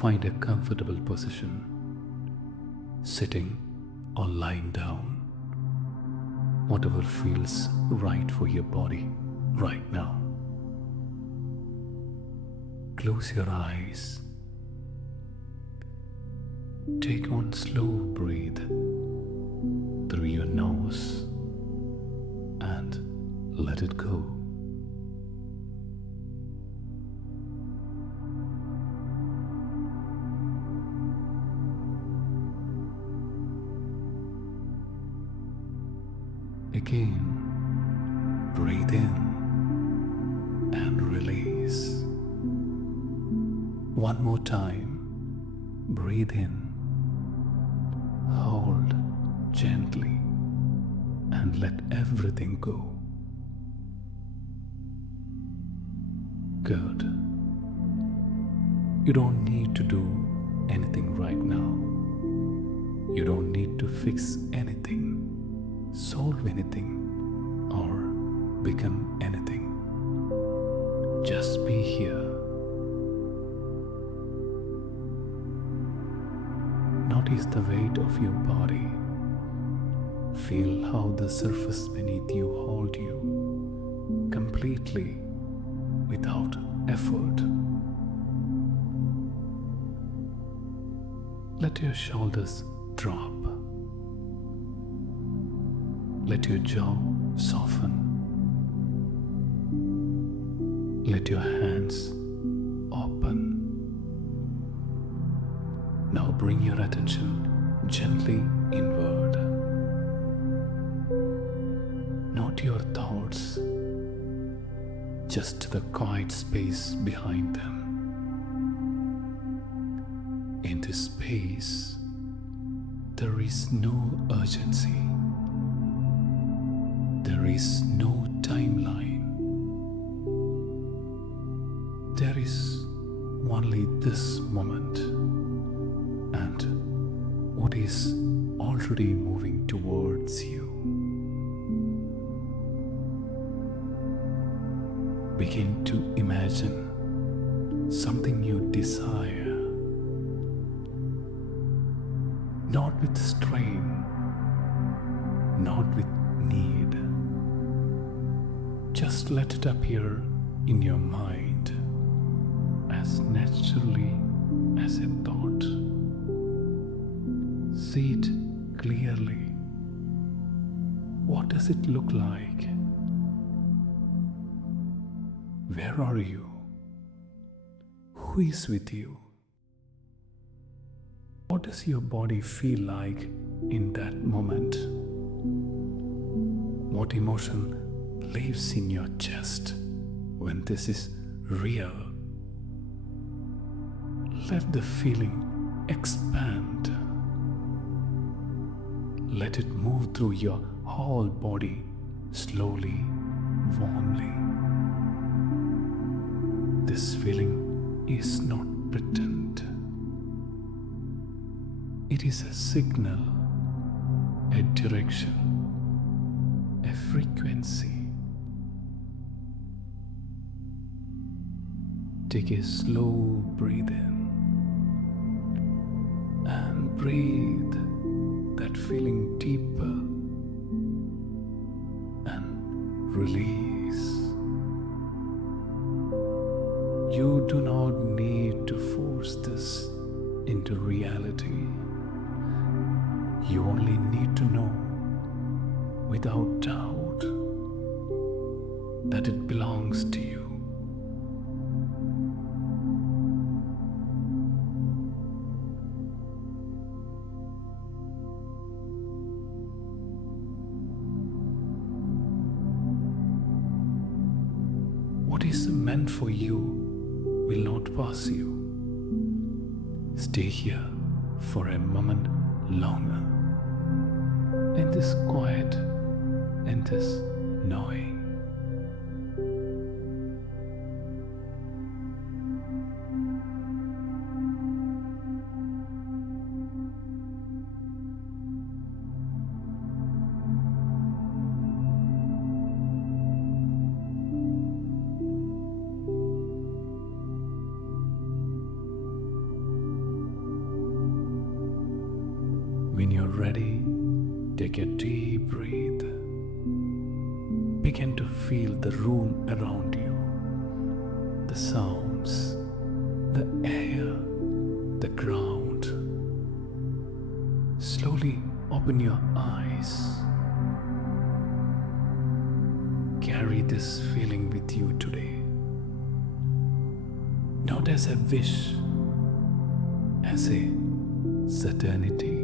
Find a comfortable position, sitting or lying down, whatever feels right for your body right now. Close your eyes. Take one slow breath through your nose and let it go. Again, breathe in and release. One more time, breathe in, hold gently, and let everything go. Good. You don't need to do anything right now. You don't need to fix anything, solve anything, or become anything. Just be here. Notice the weight of your body. Feel how the surface beneath you holds you completely without effort. Let your shoulders drop. Let your jaw soften. Let your hands open. Now bring your attention gently inward. Note your thoughts, just the quiet space behind them. In this space, there is no urgency. There is no timeline. There is only this moment and what is already moving towards you. Begin to imagine something you desire, not with strain, not with need. Just let it appear in your mind as naturally as a thought. See it clearly. What does it look like? Where are you? Who is with you? What does your body feel like in that moment? What emotion lives in your chest when this is real? Let the feeling expand. Let it move through your whole body slowly, warmly. This feeling is not pretend. It is a signal, a direction, a frequency. Take a slow breath in and breathe that feeling deeper and release. You do not need to force this into reality. You only need to know without doubt that it belongs to you. What is meant for you will not pass you. Stay here for a moment longer in this quiet and this knowing. When you're ready, take a deep breath. Begin to feel the room around you, the sounds, the air, the ground. Slowly open your eyes. Carry this feeling with you today. Not as a wish, as a certainty.